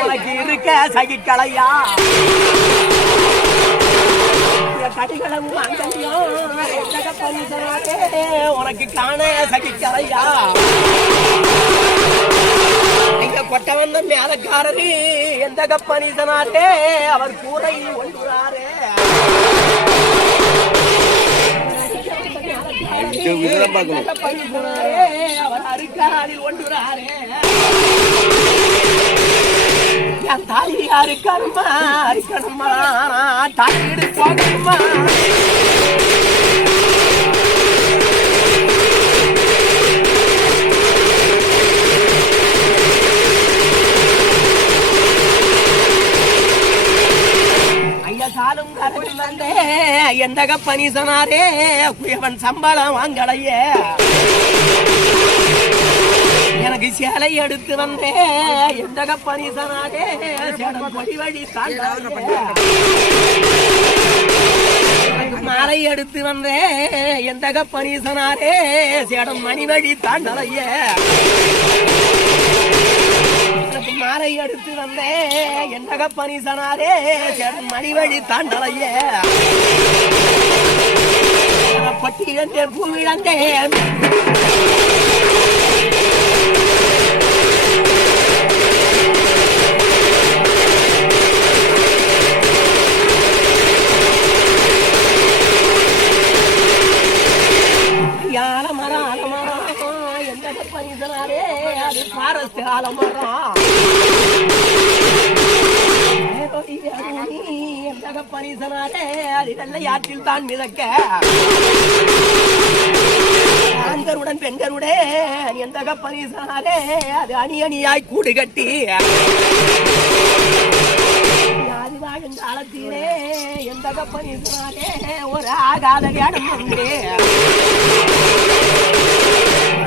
உனக்கு இருக்க சகிக்கலையா? என் கடிகளும் அங்கலையும் உனக்கு காண சகிக்கலையா? இங்க கொட்ட வந்த மேலக்காரரு எந்தக பணிதனாரே அவர் கூரை ஒன்றுறாரே. அவர் அருக்காரில் ஒன்றுறாரே. என் தாலி அறுக்கணுமா அறுக்கணுமா தாலிடு போகணுமா? ஐயா சாலும் பணி சொன்னாரே குயவன் சம்பளம் வாங்கலையே. சேலை எடுத்து வந்தே. எந்த பணி சொன்னாரே வழி மாலை எடுத்து வந்தே. எந்த பணி சேடம் மணி வழி தாண்டலையே மாலை எடுத்து வந்தே. எந்த பணி சேடம் மணி வழி தாண்டலையே பட்டி இழந்தேன் பூ இழந்தேன் எந்த அது பாரஸ்து ஆலமரம் எந்த பரிசனாரே அது வெள்ளையாற்றில் தான் மிதக்க. ஆண்களுடன் பெண்களுடன் எந்த பரிசனாலே அது அணி அணியாய் கூடு கட்டி. யாரு காலத்திலே எந்த பரிசனாலே ஒரு ஆகாத வேடம் வந்து.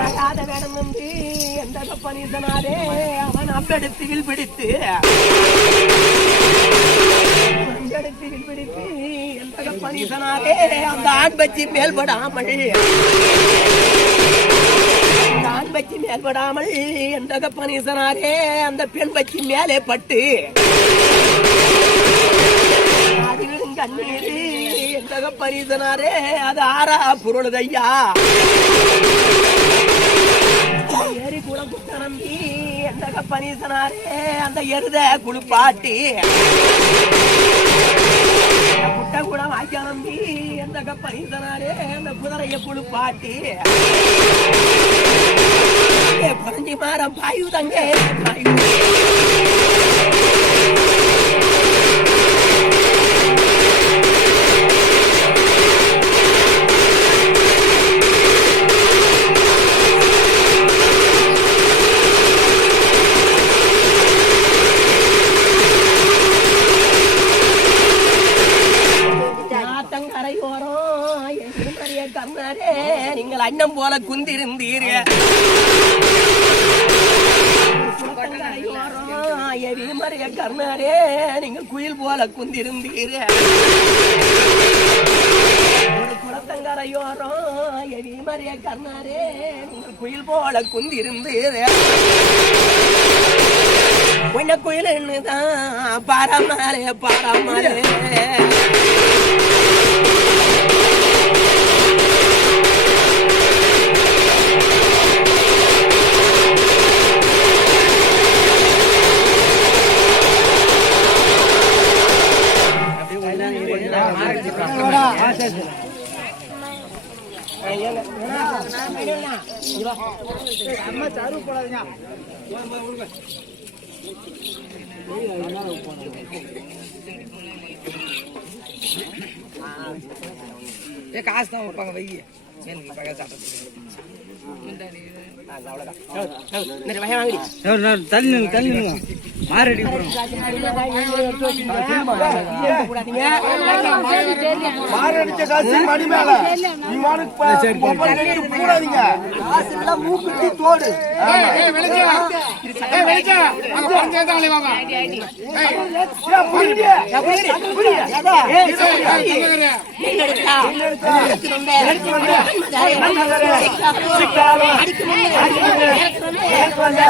ஆகாத வேடம் என்று எந்த அவன் அம்பெடுத்தியில் பிடித்து. அம்பெடுத்தியில் பிடித்து எந்த பணிதனாரே அந்த ஆண் பச்சி மேல்படாமல். அந்த ஆண் பச்சி மேல்படாமல் எந்த பணிதனாரே அந்த பெண் பச்சி மேலே பட்டு. அதிலும் கண்ணீர் எந்த பரிசனாரே அது ஆறா பொருள் ஐயா. தம்பி எந்த பரிசனாரே அந்த எருத குளிப்பாட்டி குட்ட கூட வாய்க்க நம்பி எந்த பரிசனாரே அந்த குதிரைய குளிப்பாட்டி குறைஞ்சி மாற பாயு தங்கே பாயு. நீங்கள் போல குந்திருந்தீர். எதிர்மறைய கர்ணரே நீங்கள் குயில் போல குந்திருந்தீர். குளத்தங்கரையோரம் எரிமறைய கர்ணரே நீங்கள் குயில் போல குந்திருந்தீர். உன்ன குயிலுன்னு தான் பாராமலே பாராமலே. ஏ காசு தான் வைப்பாங்க வை எனக்கு பகை சாப்பிட்டு நிறைய வகை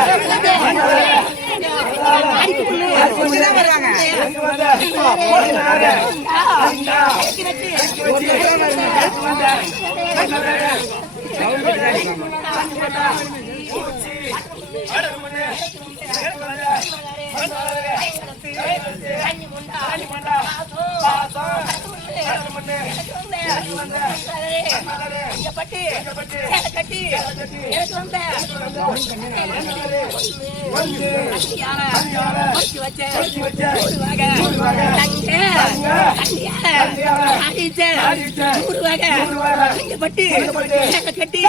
கட்டி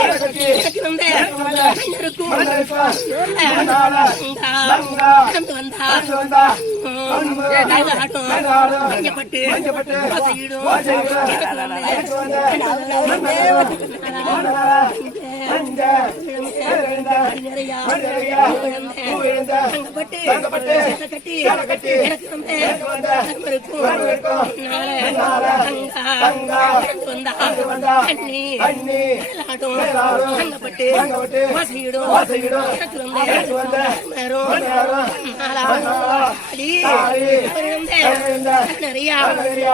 தள்ளி நில்லுங்க. மாரடி போறோம் மாரடிச்ச காசு மணி மேல நீ மானுக்கு ப- மொபைல் எடுத்து போடாதீங்க காசுலாம்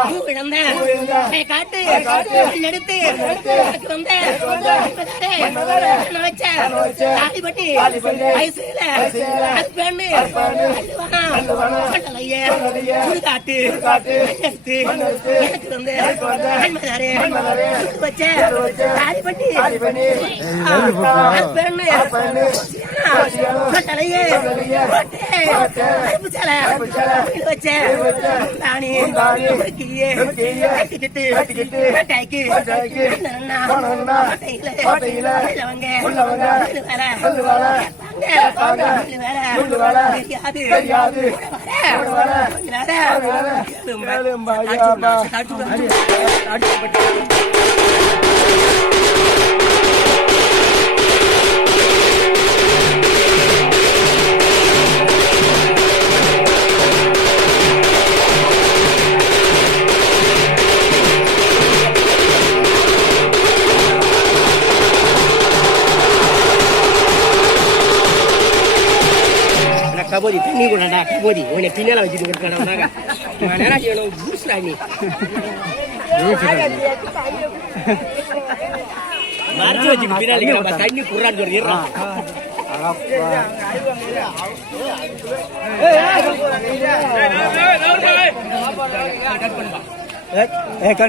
மூக்குத்தி தோடு ஏன் புரியலையே? காட்டு. எடுத்து எனக்கு வந்து தாலிபட்டி வயசுல ஹஸ்பண்ட் காட்டு எடுத்து எனக்கு வந்து மன்மதாரே வச்ச தாலிபட்டி ஹஸ்பண்ட் தலையே வச்ச தானி கியே கட்டிக்கிட்டு கட்டாய்க்கு கபோதி தண்ணி கூடடா கபோதி உன்னை பின்னால வச்சுட்டு இருக்காங்க என்ன செய்யணும் ஜூஸ்டா நீ மறைச்சு வச்சுட்டு பின்னாடி நம்ம தண்ணி குர்றான்னு சொல்லிடுறான் ஏ கண்